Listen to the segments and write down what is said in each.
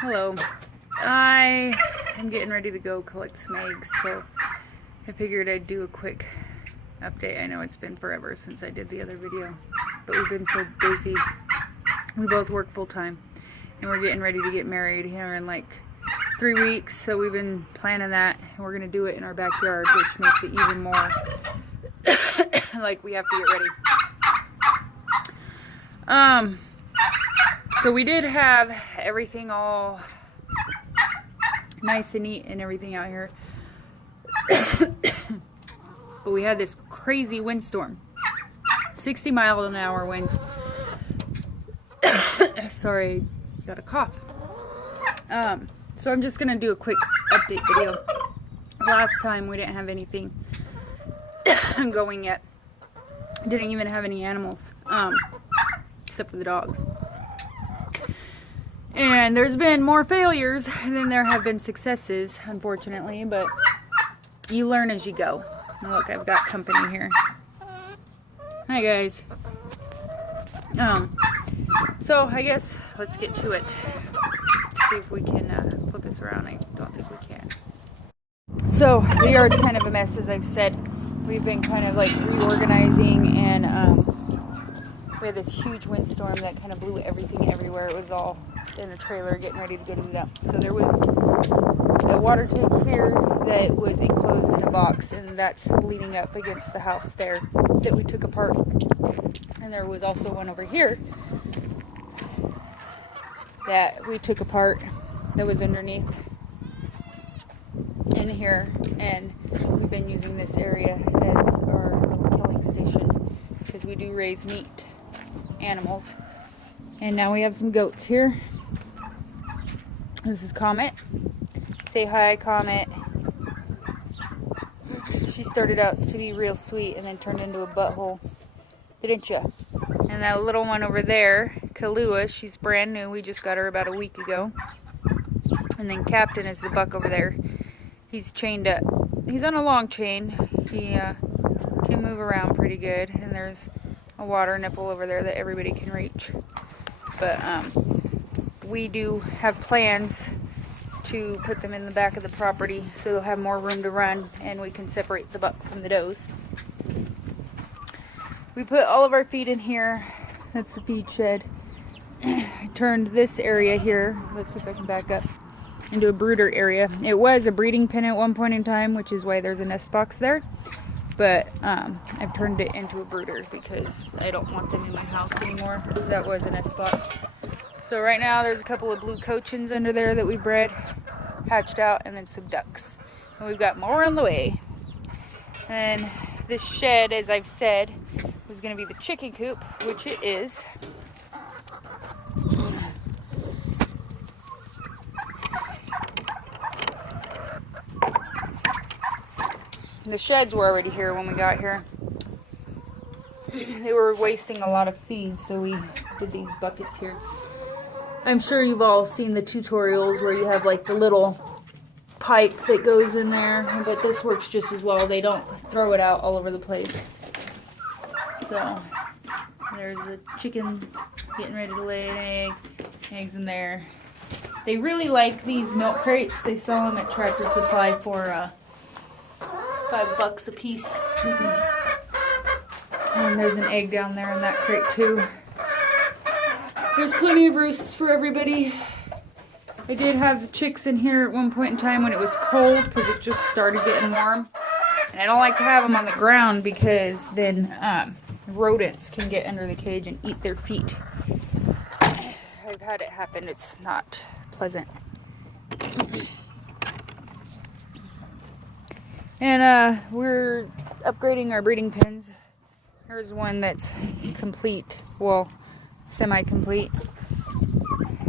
Hello. I am getting ready to go collect some eggs, so I figured I'd do a quick update. I know it's been forever since I did the other video, but we've been so busy. We both work full time, and we're getting ready to get married here in like 3 weeks, so we've been planning that, and we're gonna do it in our backyard, which makes it even more like we have to get ready. So we did have everything all nice and neat and everything out here. But we had this crazy windstorm. 60-mile-an-hour winds. Sorry, got a cough. So I'm just gonna do a quick update video. Last time we didn't have anything going yet. Didn't even have any animals, except for the dogs. And there's been more failures than there have been successes, unfortunately, but you learn as you go. And look, I've got company here. Hi, guys. So I guess let's get to it. See if we can flip this around. I don't think we can. So the yard's kind of a mess, as I've said. We've been kind of like reorganizing, and we had this huge windstorm that kind of blew everything everywhere. It was all in the trailer getting ready to get it up. So there was a water tank here that was enclosed in a box, and that's leaning up against the house there that we took apart. And there was also one over here that we took apart that was underneath in here, and we've been using this area as our little killing station because we do raise meat animals. And now we have some goats here. This is Comet. Say hi, Comet. She started out to be real sweet and then turned into a butthole, didn't ya? And that little one over there, Kahlua, she's brand new. We just got her about a week ago. And then Captain is the buck over there. He's chained up. He's on a long chain. He can move around pretty good. And there's a water nipple over there that everybody can reach. But we do have plans to put them in the back of the property so they'll have more room to run, and we can separate the buck from the does. We put all of our feed in here. That's the feed shed. I turned this area here, let's see if I can back up, into a brooder area. It was a breeding pen at one point in time, which is why there's a nest box there. But I've turned it into a brooder because I don't want them in my house anymore. That was a nest box. So right now there's a couple of blue cochins under there that we bred, hatched out, and then some ducks. And we've got more on the way. And this shed, as I've said, was going to be the chicken coop, which it is. The sheds were already here when we got here. They were wasting a lot of feed, so we did these buckets here. I'm sure you've all seen the tutorials where you have like the little pipe that goes in there, but this works just as well. They don't throw it out all over the place. So there's the chicken getting ready to lay an egg. Eggs in there. They really like these milk crates. They sell them at Tractor Supply for $5 a piece. And there's an egg down there in that crate too. There's plenty of roosts for everybody. I did have the chicks in here at one point in time when it was cold because it just started getting warm. And I don't like to have them on the ground because then rodents can get under the cage and eat their feet. I've had it happen. It's not pleasant. And we're upgrading our breeding pens. Here's one that's complete. Well, semi-complete.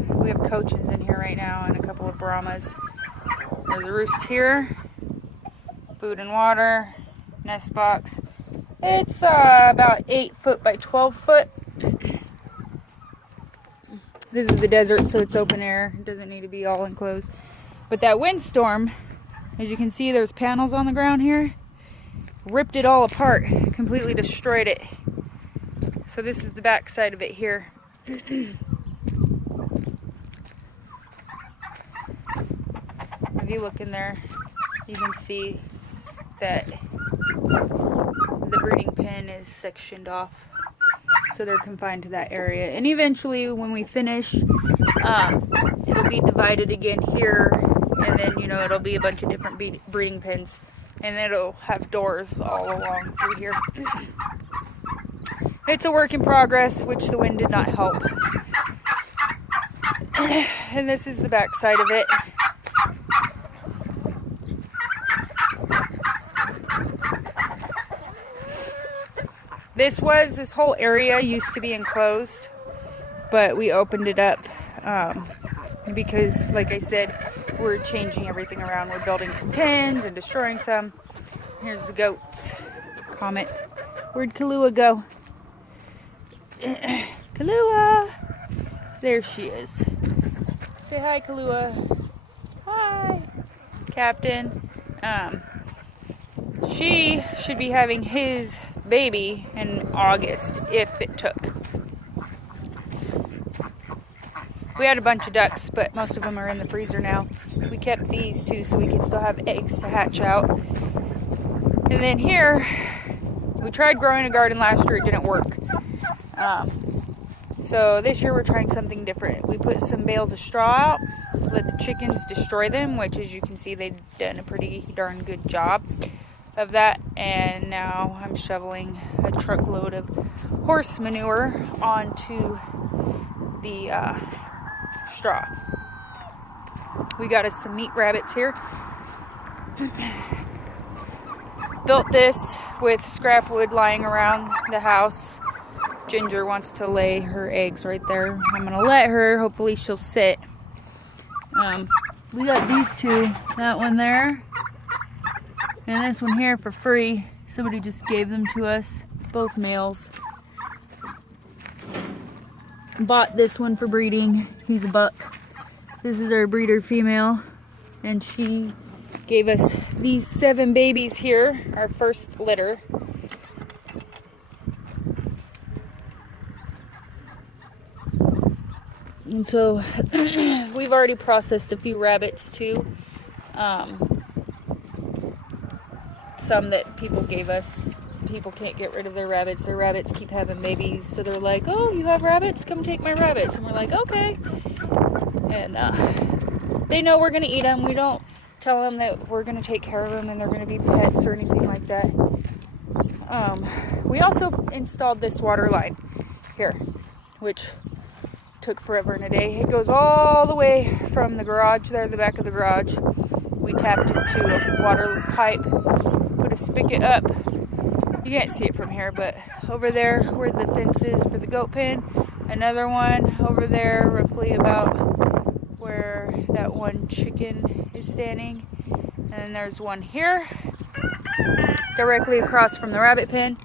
We have cochins in here right now and a couple of Brahmas. There's a roost here. Food and water. Nest box. It's about 8 foot by 12 foot. This is the desert, so it's open air. It doesn't need to be all enclosed. But that windstorm, as you can see, there's panels on the ground here. Ripped it all apart. Completely destroyed it. So this is the back side of it here. if you look in there, you can see that the breeding pen is sectioned off. So they're confined to that area. And eventually when we finish, it'll be divided again here. And then, you know, it'll be a bunch of different breeding pens. And it'll have doors all along through here. It's a work in progress, which the wind did not help. And this is the back side of it. This whole area used to be enclosed, but we opened it up because, like I said, we're changing everything around. We're building some pens and destroying some. Here's the goats. Comment. Where'd Kahlua go? Kahlua! There she is. Say hi, Kahlua. Hi, Captain. She should be having his baby in August if it took. We had a bunch of ducks, but most of them are in the freezer now. We kept these two so we could still have eggs to hatch out. And then here, we tried growing a garden last year. It didn't work. So this year we're trying something different. We put some bales of straw out, let the chickens destroy them, which, as you can see, they've done a pretty darn good job of that. And now I'm shoveling a truckload of horse manure onto the straw. We got us some meat rabbits here. Built this with scrap wood lying around the house. Ginger wants to lay her eggs right there. I'm gonna let her. Hopefully she'll sit. We got these two. That one there. And this one here for free. Somebody just gave them to us. Both males. Bought this one for breeding. He's a buck. This is our breeder female. And she gave us these 7 babies here. Our first litter. And so we've already processed a few rabbits too. Some that people gave us. People can't get rid of their rabbits. Their rabbits keep having babies. So they're like, oh, you have rabbits? Come take my rabbits. And we're like, okay. And they know we're going to eat them. We don't tell them that we're going to take care of them and they're going to be pets or anything like that. We also installed this water line here, which took forever and a day. It goes all the way from the garage there, the back of the garage. We tapped into a water pipe, put a spigot up. You can't see it from here, but over there where the fence is for the goat pen, another one over there, roughly about where that one chicken is standing. And then there's one here, directly across from the rabbit pen.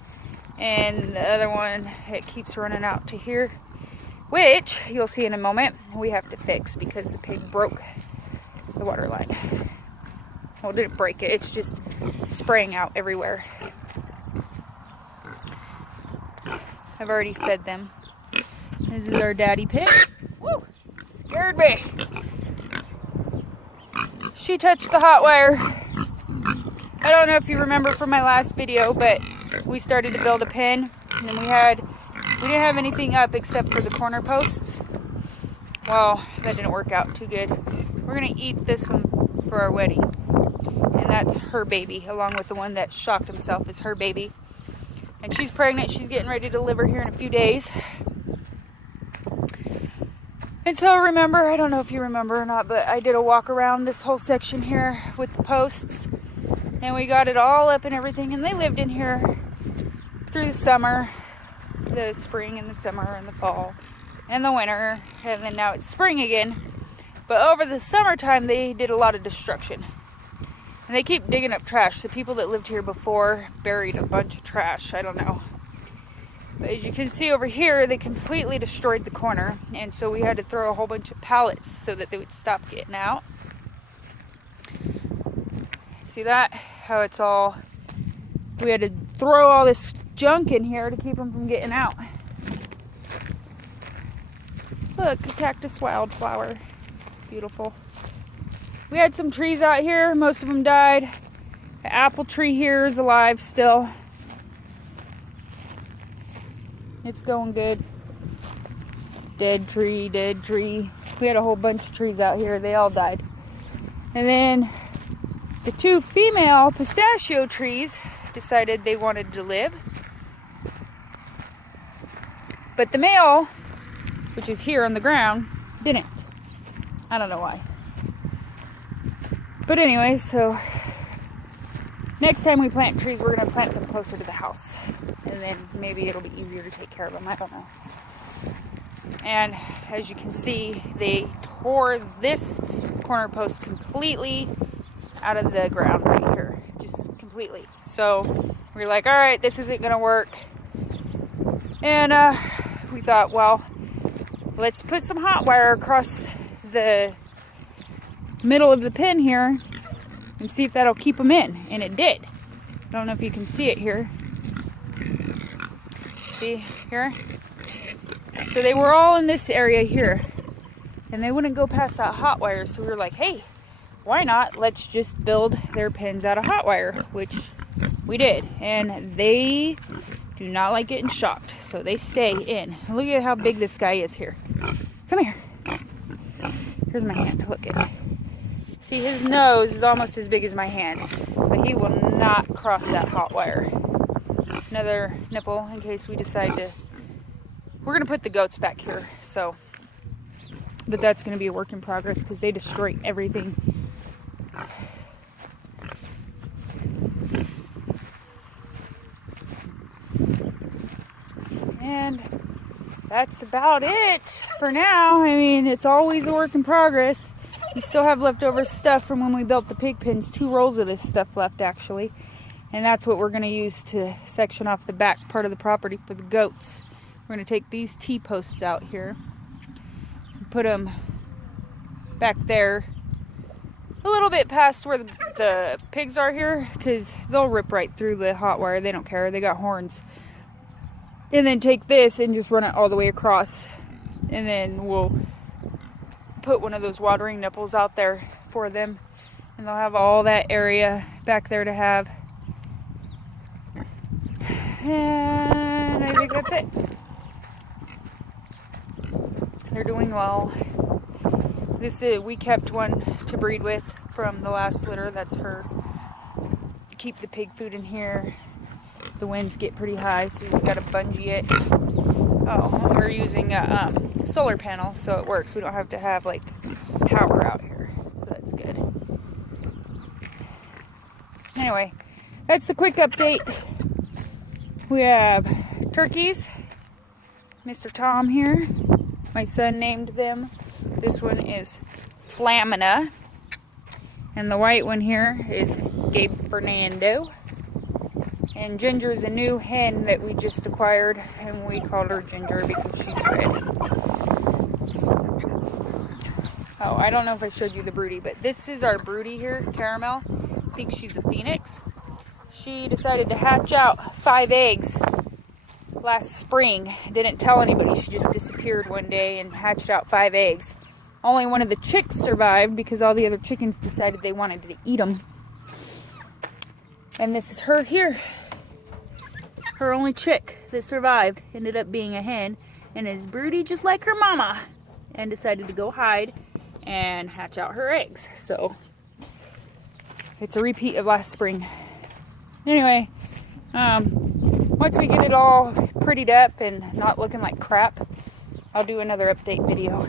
And the other one, it keeps running out to here, which you'll see in a moment we have to fix because the pig broke the water line. Well, it didn't break it, it's just spraying out everywhere. I've already fed them. This is our daddy pig. Woo! Scared me. She touched the hot wire. I don't know if you remember from my last video, but we started to build a pen, and then we didn't have anything up except for the corner posts. Well, that didn't work out too good. We're gonna eat this one for our wedding. And that's her baby, along with the one that shocked himself is her baby. And she's pregnant. She's getting ready to deliver here in a few days. And so remember, I don't know if you remember or not, but I did a walk around this whole section here with the posts. And we got it all up and everything. And they lived in here through the summer, the spring and the summer and the fall and the winter. And then now it's spring again. But over the summertime, they did a lot of destruction. And they keep digging up trash. The people that lived here before buried a bunch of trash. I don't know. But as you can see over here, they completely destroyed the corner. And so we had to throw a whole bunch of pallets so that they would stop getting out. See that? How it's all... We had to throw all this junk in here to keep them from getting out. Look, a cactus wildflower. Beautiful. we had some trees out here. Most of them died. The apple tree here is alive still. It's going good. Dead tree, dead tree. We had a whole bunch of trees out here. They all died. And then the 2 female pistachio trees decided they wanted to live. But the male, which is here on the ground, didn't. I don't know why. But anyway, so next time we plant trees, we're going to plant them closer to the house. And then maybe it'll be easier to take care of them. I don't know. And as you can see, they tore this corner post completely out of the ground right here. Just completely. So we're like, all right, this isn't going to work. And we thought, well, let's put some hot wire across the middle of the pin here and see if that'll keep them in. And it did. I don't know if you can see it here. See here? So they were all in this area here. And they wouldn't go past that hot wire. So we were like, hey, why not? Let's just build their pins out of hot wire, which we did. And they do not like getting shocked. So they stay in. Look at how big this guy is here. Come here. Here's my hand. Look at it. See, his nose is almost as big as my hand. But he will not cross that hot wire. Another nipple in case we decide to... We're going to put the goats back here. So, but that's going to be a work in progress because they destroy everything. And that's about it for now. I mean, it's always a work in progress. We still have leftover stuff from when we built the pig pens. 2 rolls of this stuff left, actually. And that's what we're going to use to section off the back part of the property for the goats. We're going to take these T-posts out here and put them back there a little bit past where the pigs are here, because they'll rip right through the hot wire. They don't care. They got horns. And then take this and just run it all the way across. And then we'll put one of those watering nipples out there for them. And they'll have all that area back there to have. And I think that's it. They're doing well. We kept one to breed with from the last litter. That's her. Keep the pig food in here. The winds get pretty high, so we gotta bungee it. Oh, we're using a solar panel, so it works. We don't have to have like power out here, so that's good. Anyway, that's the quick update. We have turkeys. Mr. Tom here. My son named them. This one is Flamina. And the white one here is Gabe Fernando. And Ginger's a new hen that we just acquired, and we called her Ginger because she's red. Oh, I don't know if I showed you the broody, but this is our broody here, Caramel. I think she's a phoenix. She decided to hatch out 5 eggs last spring. Didn't tell anybody. She just disappeared one day and hatched out 5 eggs. Only one of the chicks survived because all the other chickens decided they wanted to eat them. And this is her here. Her only chick that survived ended up being a hen and is broody just like her mama, and decided to go hide and hatch out her eggs. So it's a repeat of last spring. Anyway, once we get it all prettied up and not looking like crap, I'll do another update video.